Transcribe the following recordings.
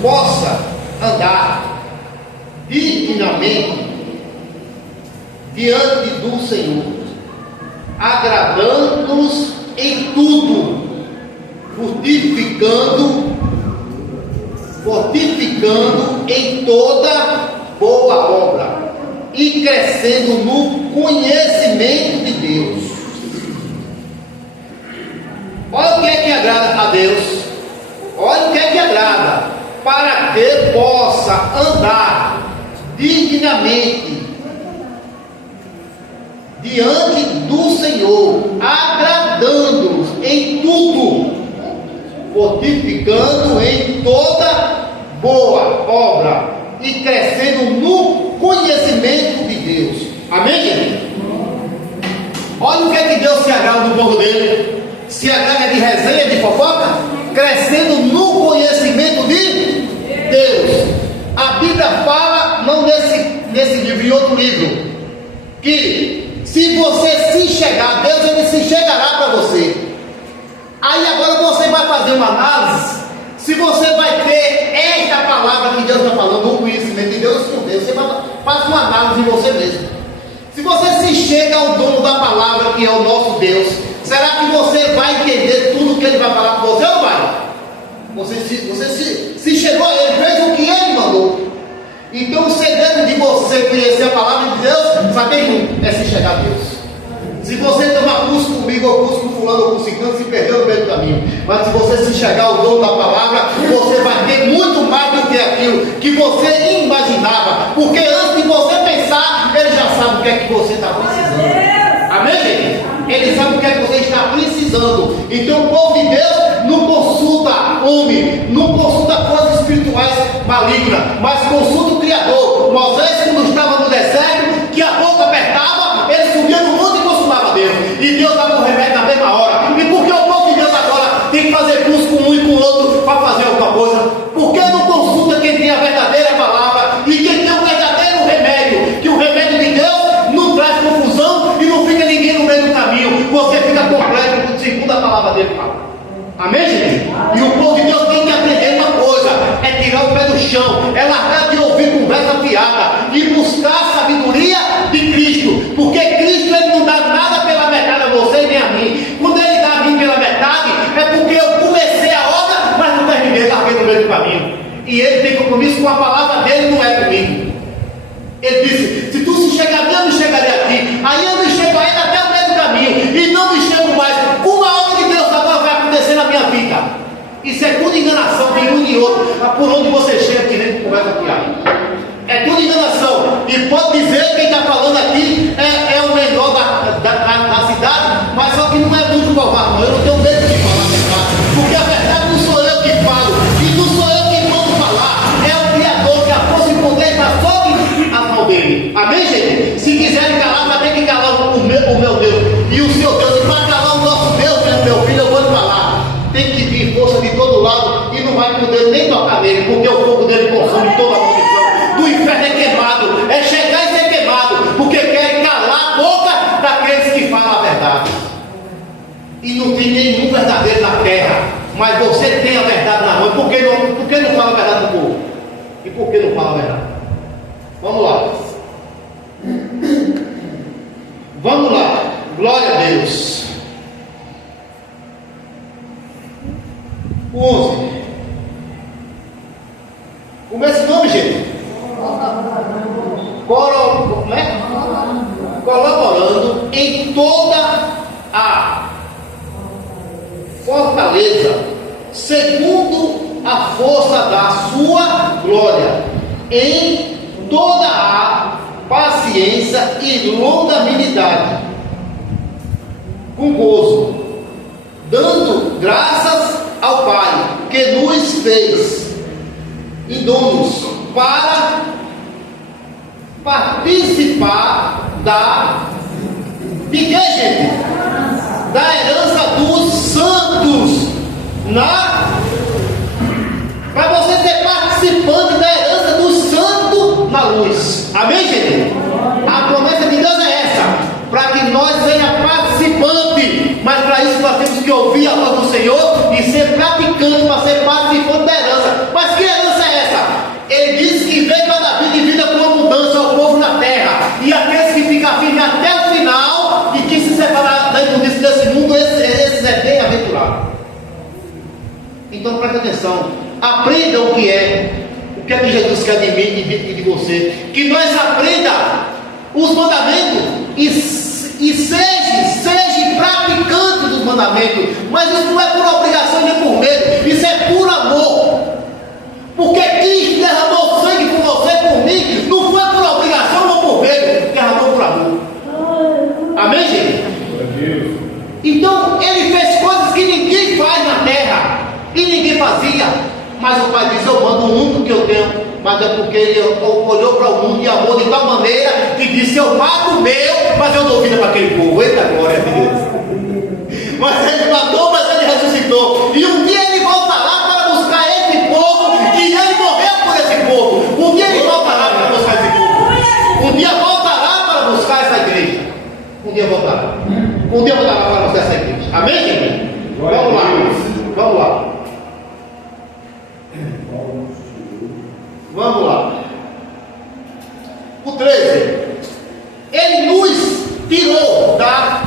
possa andar dignamente diante do Senhor, agradando-nos em tudo, fortificando em toda boa obra e crescendo no conhecimento de Deus. Olha o que é que agrada a Deus, olha o que é que agrada, para que possa andar dignamente diante do Senhor, agradando-nos em tudo, fortificando em toda boa obra e crescendo no conhecimento de Deus. Amém, gente? Olha o que é que Deus se agrada do povo dele. Se agrada de resenha, de fofoca, crescendo no conhecimento de Deus. A Bíblia fala, não nesse livro, em outro livro, que se você se chegar a Deus, Ele se chegará para você. Aí agora você vai fazer uma análise, se você vai ter esta palavra que Deus está falando, o conhecimento de Deus com Deus, você faz uma análise em você mesmo. Se você se chega ao dono da palavra, que é o nosso Deus, será que você vai entender tudo que Ele vai falar com você ou não vai? Você se chegou a Ele, fez o que Ele mandou. Então o segredo de você conhecer a palavra de Deus, sabe um, é se chegar a Deus. Se você tomar curso comigo, ou curso com fulano, ou com ciclano, se perdeu no meio do caminho. Mas se você se chegar ao dono da palavra, você vai ter muito mais do que aquilo que você imaginava. Porque antes de você pensar, Ele já sabe o que é que você está precisando. Amém, gente? Ele sabe o que é que você está precisando. Então o povo de Deus não consulta homem, não consulta coisas espirituais malignas, mas consulta o Criador. Moisés, quando estava no deserto, que a boca apertava, ele subia no monte e consultava Deus, e Deus dava um remédio na mesma hora. E por que o povo de Deus agora tem que fazer curso com um e com o outro para fazer alguma coisa? Por que não consulta quem tem a verdadeira palavra e quem tem o verdadeiro remédio? Que o remédio de Deus não traz confusão e não fica ninguém no meio do caminho. Você fica completo segundo a palavra dele fala. Amém, gente? E o povo de Deus tem que aprender uma coisa: é tirar o pé do chão, é largar de ouvir conversa fiada e buscar a sabedoria de Cristo. Porque Cristo, Ele não dá nada pela metade a você nem a mim. Quando Ele dá a mim pela metade, é porque eu comecei a obra, mas não terminei, larguei no meio do caminho. E Ele tem compromisso com a palavra dele, não é comigo. Ele disse: se tu se chegar a mim, eu me chegarei a ti. Aí eu me chego a Ele até o meio do caminho, e não me chego mais. Uma obra de Deus agora vai acontecer na minha vida. Isso é tudo enganação de um e outro. Por onde você chega, que nem conversa fiada. É tudo enganação. E pode dizer que quem está falando aqui é o menor da cidade, mas só que não é muito covarde, não. Eu não tenho medo de falar a verdade, porque a verdade não sou eu que falo, e não sou eu que mando falar. É o Criador, que a força e o poder está sobre a mão dele. Amém, gente? Se quiserem calar, vai ter que calar o meu Deus e o seu Deus. E para calar o nosso Deus, meu filho, eu vou lhe falar. Tem que vir força de todo lado e não vai poder nem tocar nele, porque o fogo dele consome toda a munição. Do inferno é queimado, é chegar e ser queimado, porque querem calar a boca daqueles que falam a verdade. E não tem nenhum verdadeiro na terra, mas você tem a verdade na mão. Por que não fala a verdade do povo? E por que não fala a verdade? Vamos lá. Vamos lá. Glória a Deus. 11. Como é esse nome, gente? Colaborando em toda a fortaleza, segundo a força da sua glória, em toda a paciência e longanimidade, com gozo, dando graças ao Pai, que nos fez idôneos para participar de que, gente? Da herança dos santos, para você ser participante da herança dos santos na luz. Amém, gente? A promessa de Deus é essa, para que nós sejamos participantes, mas para isso nós temos que ouvir a voz do Senhor e ser praticante para ser participante da herança. Mas que aprenda o que é que Jesus quer de mim e de você. Que nós aprenda os mandamentos e seja praticante dos mandamentos. Mas isso não é por obrigação nem por medo, isso é por amor. Porque Cristo derramou sangue por você, por mim, não foi por obrigação ou por medo, derramou por amor. Amém, gente? Então ele fez coisas que ninguém faz na terra e ninguém fazia. Mas o Pai diz: eu mando o mundo que eu tenho. Mas é porque ele olhou para o mundo e amou de tal maneira que disse: eu mato o meu, mas eu dou vida para aquele povo. Eita glória a Deus. Mas ele matou, mas ele ressuscitou. E um dia ele voltará para buscar esse povo, que ele morreu por esse povo. Um dia ele voltará para buscar esse povo. Um dia voltará para buscar essa igreja. Um dia voltará. Um dia voltará para buscar essa igreja. Amém, gente? Vamos lá. Vamos lá. Vamos lá. O 13. Ele nos tirou da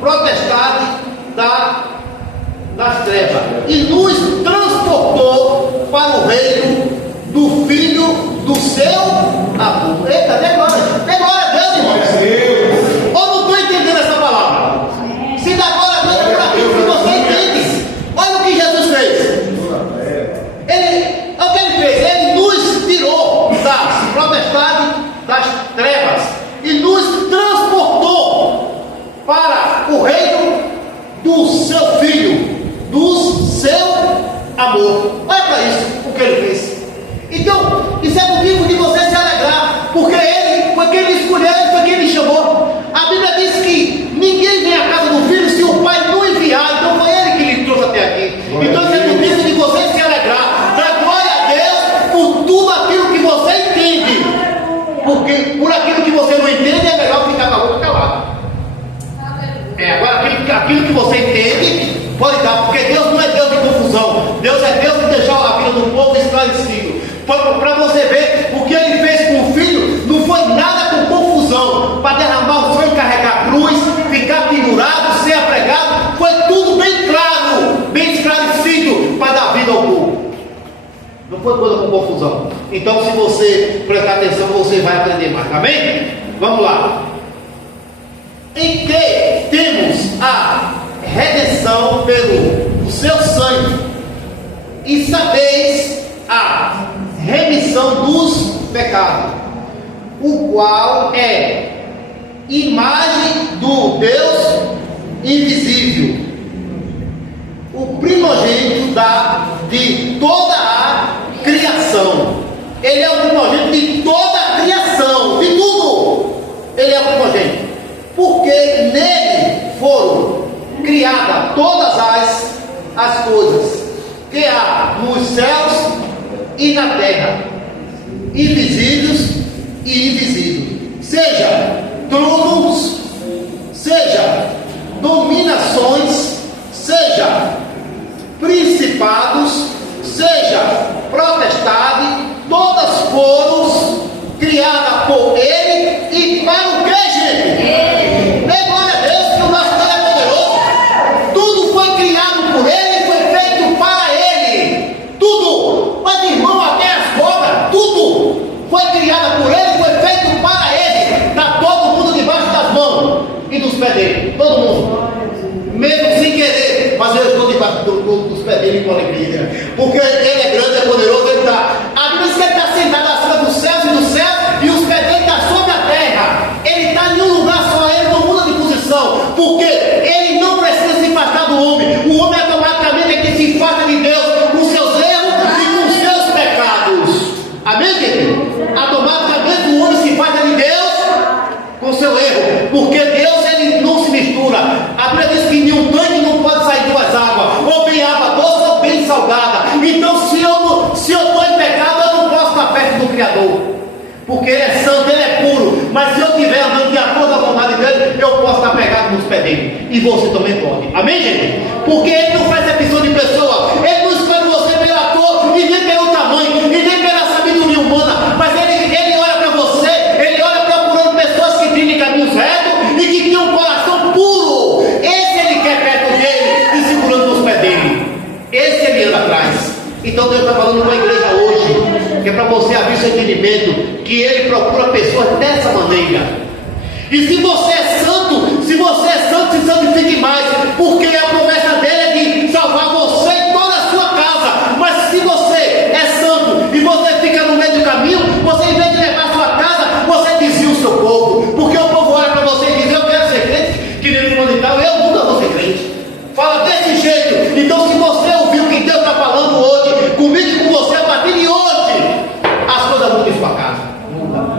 potestade das trevas e nos transportou para o reino do Filho do seu amor. Eita, até glória a Deus, irmão. Ou não estou entendendo essa palavra? Se dá glória a Deus é por aquilo que você entende. Olha o que Jesus fez. O que ele fez? Ele nos tirou das potestades das trevas e nos transportou para o reino do seu Filho, do seu amor. Olha para isso, o que ele fez. Então, isso é motivo de você se alegrar, porque ele foi quem ele escolheu, ele foi quem ele chamou. A Bíblia diz que ninguém vem à casa do Filho se o Pai não enviar. Então foi ele que lhe trouxe até aqui. Então isso é motivo de você se alegrar. Dá glória a Deus por tudo aquilo que você entende. Porque por aquilo que você não entende é melhor ficar com a boca calada. Agora aquilo que você entende pode dar, porque Deus não é Deus de confusão. Deus é Deus de deixar a vida do povo esclarecido. Para você ver, o que ele fez com o filho não foi nada com confusão, para derramar o sangue, carregar a cruz, ficar pendurado, ser apregado. Foi tudo bem claro, bem esclarecido, para dar vida ao povo. Não foi coisa com confusão. Então, se você prestar atenção, você vai aprender mais. Amém? Vamos lá. Em que temos a redenção pelo seu sangue, e sabeis a remissão dos pecados, o qual é imagem do Deus invisível, o primogênito de toda a criação. Ele é o primogênito de toda a criação, de tudo. Ele é o primogênito, porque nele foram criadas todas as coisas que há nos céus e na terra, invisíveis e invisíveis, seja tronos, seja dominações, seja principados, seja potestade, todas foram criadas por ele e para o que, gente? Dê glória a Deus que o nosso Deus é poderoso. Tudo foi criado por ele e foi feito para ele. Tudo. Mas irmão, até as cobras, tudo foi criado por ele e foi feito para ele. Está todo mundo debaixo das mãos e dos pés dele. Todo mundo. Mesmo sem querer, mas eu estou debaixo dos pés dele com alegria. Porque ele é grande, é poderoso, ele está. A Bíblia diz que ele está sentado acima dos céus e dos céus, e os pés dele estão sobre a terra. Ele está em um lugar só, ele não muda de posição. Porque ele não precisa se afastar do homem. O homem automaticamente é que se afasta de Deus com seus erros e com seus pecados. Amém, querido? Automaticamente o homem se afasta de Deus com seu erro. Porque Deus, ele não se mistura. A Bíblia diz que nenhum tanque não pode sair duas águas, ou bem água doce ou bem salgada. Então, se eu estou em pecado, eu não posso estar perto do Criador, porque ele é santo, ele é puro. Mas se eu estiver andando de acordo com a vontade dele, eu posso estar pegado nos pés dele, e você também pode. Amém, gente? Porque ele não faz exceção de pessoa. Ele não escolhe você pela cor, e nem pelo tamanho, e nem pela sabedoria humana. Mas ele olha para você, ele olha procurando pessoas que trilhem caminhos retos e que têm um coração puro. Esse ele quer perto dele e segurando nos pés dele. Esse ele anda atrás. Então Deus está falando com a igreja hoje, que é para você abrir seu entendimento, que Ele procura pessoas dessa maneira. E se você é santo, se santifique mais, porque a promessa dele é de salvar você e toda a sua casa. Mas se você é santo e você fica no meio do caminho, você, em vez de levar a sua casa, você desvia o seu povo, porque o povo olha para você e diz: eu quero ser crente, que nem comunitário, eu nunca vou ser crente. Fala desse jeito. Então, se você ouviu o que Deus está falando hoje, comigo e com você, a partir de hoje, as coisas mudam em sua casa.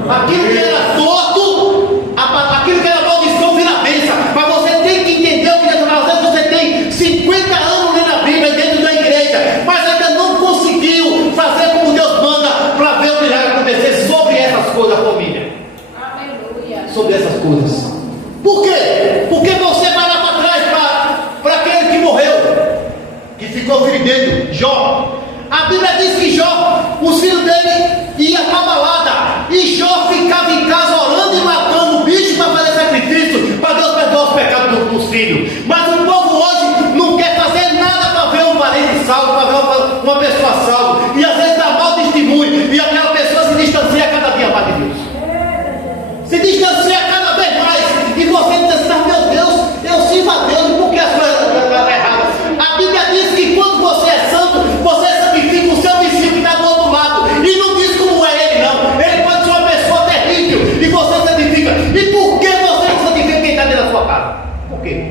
Aquilo que era torto, aquilo que era maldição, vira bênção. Mas você tem que entender o que Deus está fazendo. Você tem 50 anos lendo a Bíblia dentro da igreja, mas ainda não conseguiu fazer como Deus manda para ver o milagre acontecer sobre essas coisas, família. Aleluia. Sobre essas coisas. Por quê? Porque você vai lá para trás para aquele que morreu, que ficou ferido, Jó. A Bíblia diz que Jó, o filho dele, ia para a balada, e Jó ficava em casa orando e matando o bicho para fazer sacrifício, para Deus perdoar os pecados dos filhos. Mas o povo hoje não quer fazer nada para ver um parente salvo, para ver uma pessoa salva, e às vezes dá mau testemunho, e aquela pessoa se distancia cada dia mais de Deus, se distancia cada vez mais, e você diz assim: meu Deus, eu sirvo a Deus, porque as coisas estão erradas. A Bíblia diz que quando você é santo, você santifica o seu vizinho que está do outro lado, e não diz como é ele, não. Ele pode ser uma pessoa terrível, e você santifica. E por que você não santifica quem está dentro da sua casa? Por quê?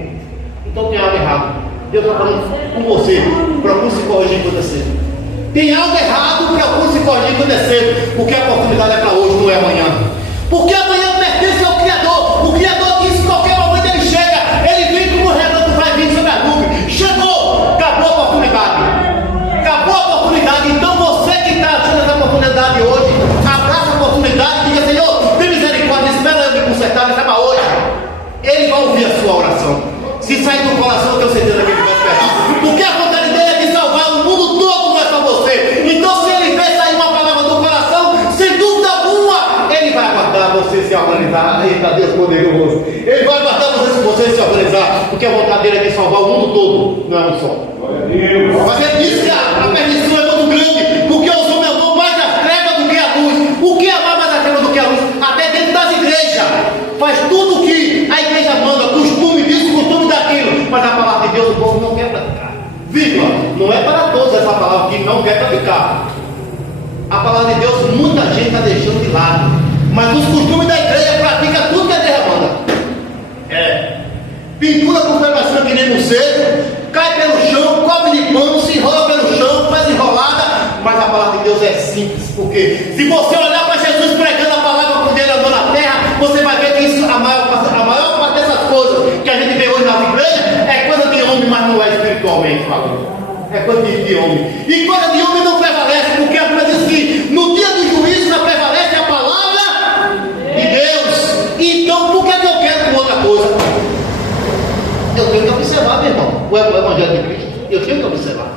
Então tem algo errado. Deus está falando com você, procure se corrigir enquanto é cedo. Tem algo errado, procure se corrigir enquanto é cedo, porque a oportunidade é para hoje, não é amanhã. Porque amanhã pertence ao Criador. O Criador disse que qualquer momento ele chega, ele vem como um redondo, vai vir sobre a nuvem. Chegou, acabou a oportunidade. Acabou a oportunidade. Então você que está achando essa oportunidade hoje, abraça a oportunidade e diga: Senhor, tem misericórdia, espera eu me consertar, me chama hoje. Ele vai ouvir a sua oração. Se sair do coração, eu tenho certeza que ele vai esperar. Porque a vontade dele é de salvar o mundo todo, não é só você. Então, se ele vê sair uma palavra do coração, sem dúvida alguma, ele vai aguardar você se organizar. Eita, Deus poderoso. Ele vai aguardar você se organizar, porque a vontade dele é de salvar o mundo todo, não é um só. Mas ele disse que a perdição é muito grande, porque os homens amam mais as trevas do que a luz. O que amar mais as trevas do que a luz? Até dentro das igrejas, faz tudo o que a igreja manda, costume disso, costume daquilo, mas a palavra de Deus o povo não quer praticar. Viva, não é para todos essa palavra que não quer praticar. A palavra de Deus muita gente está deixando de lado, mas os costumes da igreja pratica tudo que a igreja manda. Pintura com pedacinho que nem morcego, cai pelo chão, cobre de pano, se enrola pelo chão, faz enrolada, mas a palavra de Deus é simples. Porque se você olhar para Jesus pregando a palavra quando ele andou na terra, você vai ver que isso, a maior parte dessas coisas que a gente vê hoje nas igrejas é coisa de homem, mas não é espiritualmente falando. É coisa de homem. E coisa de homem não prevalece, porque a Bíblia diz que no dia do juízo não prevalece a palavra de Deus. Então, por que eu quero com outra coisa? Eu tenho que observar, meu irmão, o Evangelho de Cristo. Eu tenho que observar.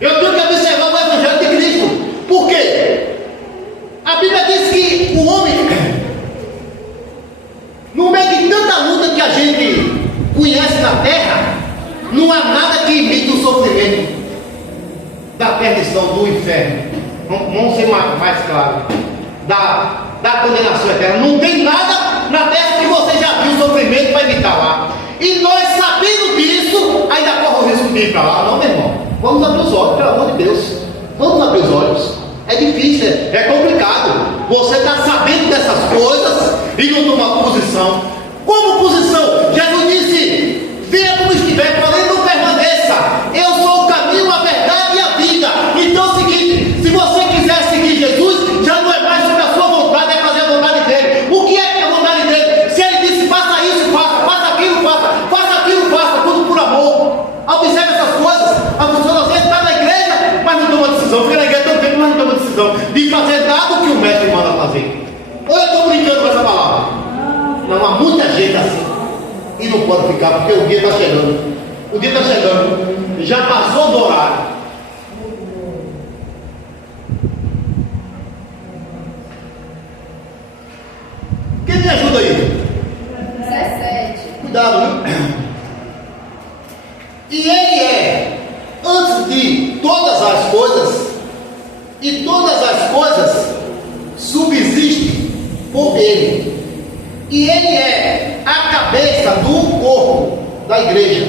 Eu tenho que observar o Evangelho de Cristo. Por quê? A Bíblia diz que o homem, no meio de tanta luta que a gente conhece na terra, não há nada que imite o sofrimento da perdição, do inferno. Vamos ser mais claros. Da condenação eterna. Não tem nada na terra que você já viu sofrimento para evitar lá. E nós, sabendo disso, ainda corre o risco de ir para lá. Não, meu irmão. Vamos abrir os olhos, pelo amor de Deus. Vamos abrir os olhos. É difícil, é complicado. Você está sabendo dessas coisas e não toma posição. Como posição? Jesus disse: venha como estiver, porém não permaneça. Eu sou o caminho, a verdade e a vida. Então é o seguinte: se você quiser seguir Jesus, já não é mais sobre a sua vontade, é fazer a vontade dele. O que é a vontade dele? Se ele disse: faça isso, faça aquilo, faça, tudo por amor. Observe essas coisas. A pessoa às vezes está na igreja, mas não toma decisão. Fica na igreja todo tempo, mas não toma decisão de fazer nada o que o mestre manda fazer. Ou eu estou brincando com essa palavra? Não, há muita gente assim. E não pode ficar, porque o dia está chegando. O dia está chegando. Já passou do horário. Quem me ajuda aí? 17. Cuidado, viu? E ele é, antes de todas as coisas, e todas as coisas subsistem por Ele. E Ele é a cabeça do corpo da igreja,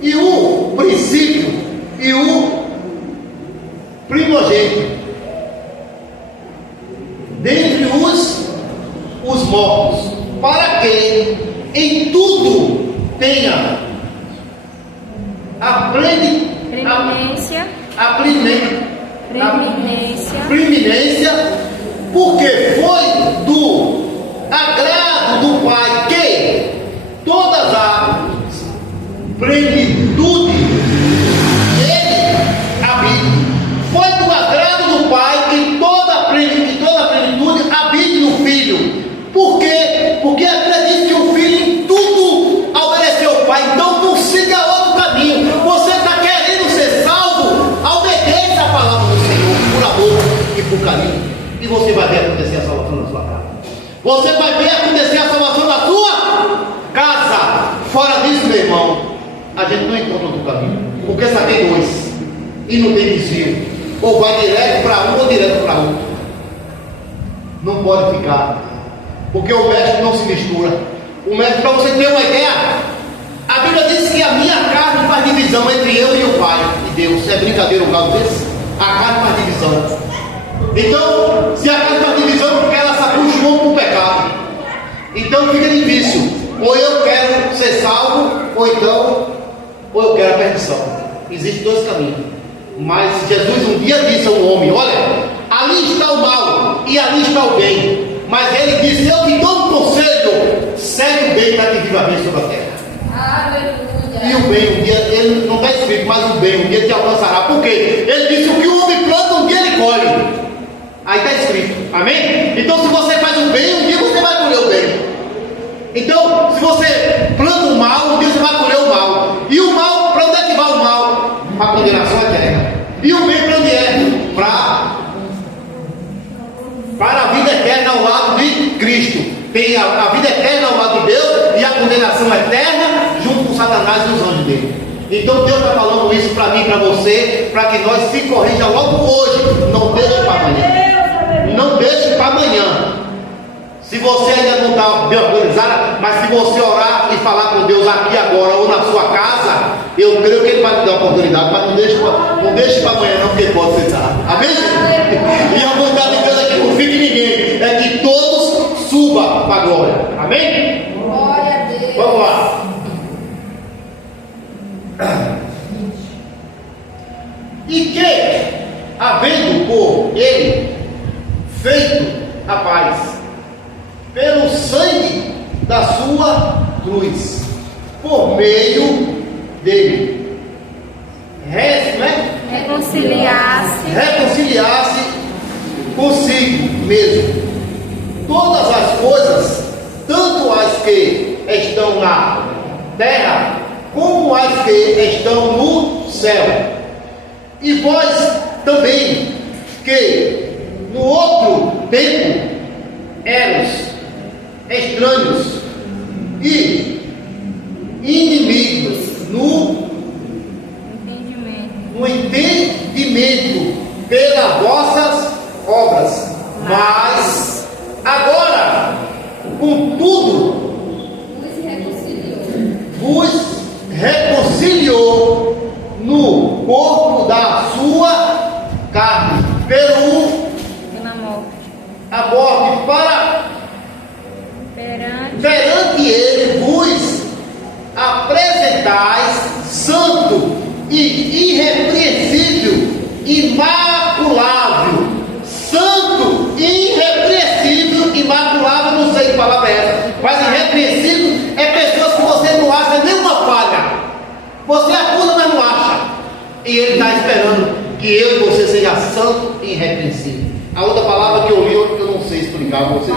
e o princípio e o primogênito dentre os mortos, para que em tudo tenha a preeminência, porque foi do agrado do Pai que todas a plenitude dele habite. Foi do agrado do Pai que toda a plenitude habite no Filho. Por quê? Porque acredito que o Filho em tudo obedeceu ao Pai. Então não siga outro caminho. Você está querendo ser salvo? Obedeça a palavra do Senhor por amor e por carinho, e você vai ver acontecer a salvação na sua casa. Você vai ver acontecer a salvação na sua casa. Fora disso, meu irmão, a gente não encontra outro caminho, porque só tem dois e não tem desvio. Ou vai direto para um ou direto para outro. Não pode ficar, porque o mestre não se mistura. O mestre, para você ter uma ideia, a Bíblia diz que a minha carne faz divisão entre eu e o Pai e Deus. É brincadeira um caso desse? A carne faz divisão. Então, se a carne faz divisão, é porque ela se acostumou com o pecado. Então fica difícil. Ou eu quero ser salvo, ou eu quero a perdição. Existem dois caminhos. Mas Jesus um dia disse ao homem: olha, ali está o mal e ali está o bem. Mas ele disse: eu te dou um conselho, segue o bem para que viva bem sobre a terra. Aleluia. E o bem, um dia, ele não está escrito, mas o bem um dia te alcançará. Por quê? Ele disse: o que o homem planta, um dia ele colhe. Aí está escrito, amém? Então se você faz o bem, um dia você vai colher o bem. Então, se você planta o mal, um dia você vai colher o mal. E o mal, para onde é que vai o mal? Para a condenação eterna. E o bem para onde é? Para a vida eterna ao lado de Cristo. Tem a vida eterna ao lado de Deus e a condenação eterna junto com Satanás e os anjos dele. Então Deus está falando isso para mim e para você, para que nós se corrija logo hoje. Não deixe para amanhã. Não deixe para amanhã. Se você ainda não está bem organizado, mas se você orar e falar com Deus aqui agora ou na sua casa, eu creio que Ele vai te dar a oportunidade. Mas não deixe para amanhã não, porque pode ser tarde. Amém? E a vontade de Deus é que não fique ninguém, é que todos subam para a glória. Amém? Glória a Deus. Vamos lá. E que, havendo por Ele feito a paz pelo sangue da sua cruz, por meio dele, reconciliasse consigo mesmo todas as coisas, tanto as que estão na terra como as que estão no céu. E vós também, que no outro tempo eros estranhos e inimigos no entendimento pelas vossas obras, mas agora, contudo, vos reconciliou no corpo da sua carne pela morte, para perante ele vos apresentais santo e irrepreensível, imaculável. Santo, irrepreensível, imaculável, não sei que palavra é essa, mas irrepreensível é pessoas que você não acha nenhuma falha. Você acusa, mas não acha. E Ele está esperando que eu e você seja santo e irrepreensível. A outra palavra que eu li, eu não sei explicar. Vocês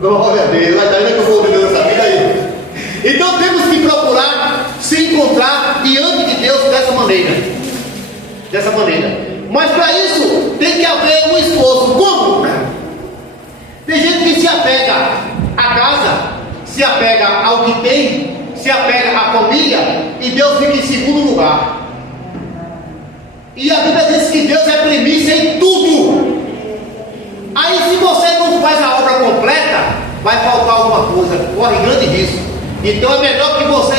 glória a Deus, ainda que eu vou ver Deus nessa vida aí. Então temos que procurar se encontrar diante de Deus dessa maneira. Mas para isso tem que haver um esforço. Como? Tem gente que se apega à casa, se apega ao que tem, se apega à família, e Deus fica em segundo lugar. E a Bíblia diz que Deus é primícia em tudo. Aí se você não faz a obra completa, vai faltar alguma coisa, corre grande risco. Então é melhor que você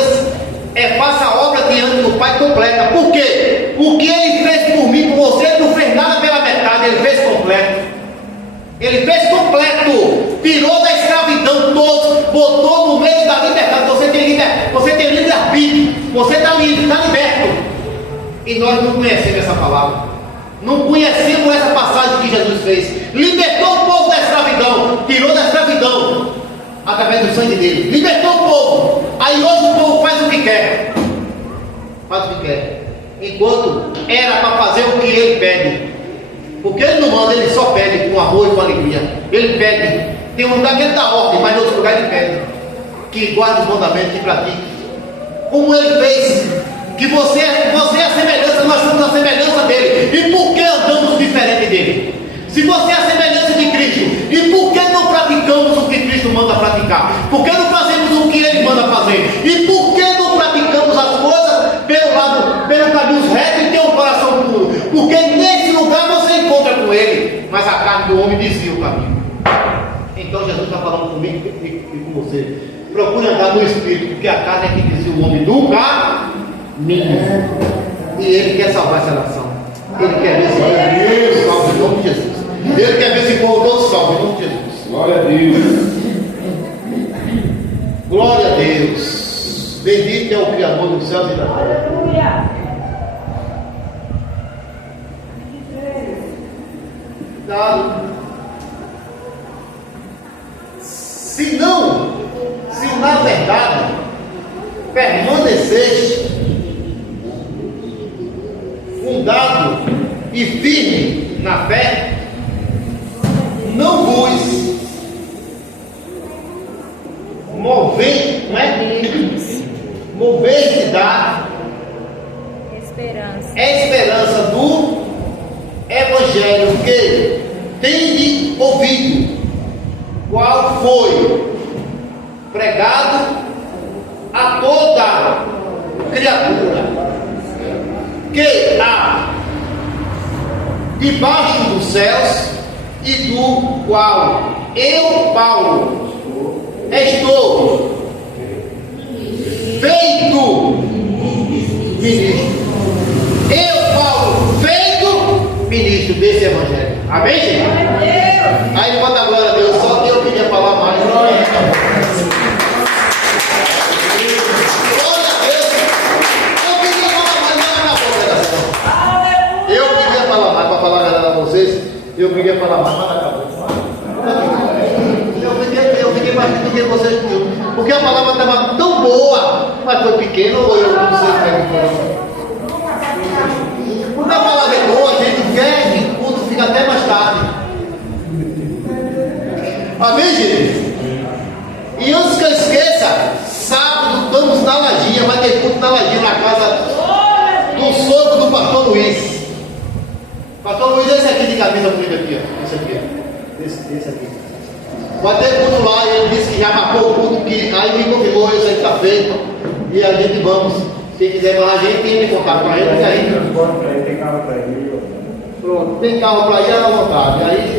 faça a obra diante do Pai completa. Por quê? O que Ele fez por mim, por você, Ele não fez nada pela metade, Ele fez completo. Ele fez completo, tirou da escravidão todos, botou no meio da liberdade. Você tem livre-arbítrio, você está livre, está liberto. E nós não conhecemos essa palavra, não conhecemos essa passagem que Jesus fez. Libertou o povo da escravidão, tirou da escravidão através do sangue dele, libertou o povo. Aí hoje o povo faz o que quer, enquanto era para fazer o que ele pede. Porque ele não manda, ele só pede com amor e com alegria. Ele pede. Tem um lugar que ele dá ordem, mas em outro lugar ele pede que guarde os mandamentos, que pratique como ele fez. Que você é a semelhança, nós somos a semelhança dele. E por que andamos diferente dele? Se você é a semelhança de Cristo, e por que não praticamos o que Cristo manda praticar? Por que não fazemos o que ele manda fazer? E por que não praticamos as coisas pelo caminho reto e ter um coração puro? Porque nesse lugar você encontra com ele, mas a carne do homem desvia o caminho. Então Jesus está falando comigo e com você. Procure andar no Espírito, porque a carne é que desvia o homem do caminho. E ele quer salvar essa nação. Ele quer ver se Deus salva em nome de Jesus. Ele quer ver se o povo todo salvo em nome de Jesus. Glória a Deus. Glória a Deus. Bendito é o Criador dos céus e da terra. Aleluia. Se na verdade permaneceste fundado e firme na fé, não vos moveis da esperança do Evangelho que tende ouvido, qual foi pregado a toda criatura que há debaixo dos céus, e do qual eu, Paulo, estou feito ministro. Eu, Paulo, feito ministro desse Evangelho. Amém, gente? Aí manda a glória a Deus. Só Deus queria falar mais. Glória a Deus. Eu queria falar mais, mas não acabou. Eu queria falar mais para falar a verdade a vocês. Eu queria falar mais, mas não acabou. Eu fiquei mais do que vocês. Porque a palavra estava tão boa, mas foi pequena, ou eu não sei como é que foi. Quando a palavra é boa, a gente quer que o culto fica até mais tarde. Amém, gente? E antes que eu esqueça, sábado estamos na Lajinha, vai ter culto na Lajinha, na casa do sogro do pastor Luiz. Pastor Luiz, esse aqui de camisa bonita aqui, ó. Esse aqui, ó. Esse aqui. Vai ter culto lá, ele disse que já marcou o culto, que aí me confirmou, isso aí está feito. E a gente vamos. Se quiser falar a gente, tem que contar com a gente, que a gente. Tem carro para ir. Pronto, tem carro para ir à vontade. Aí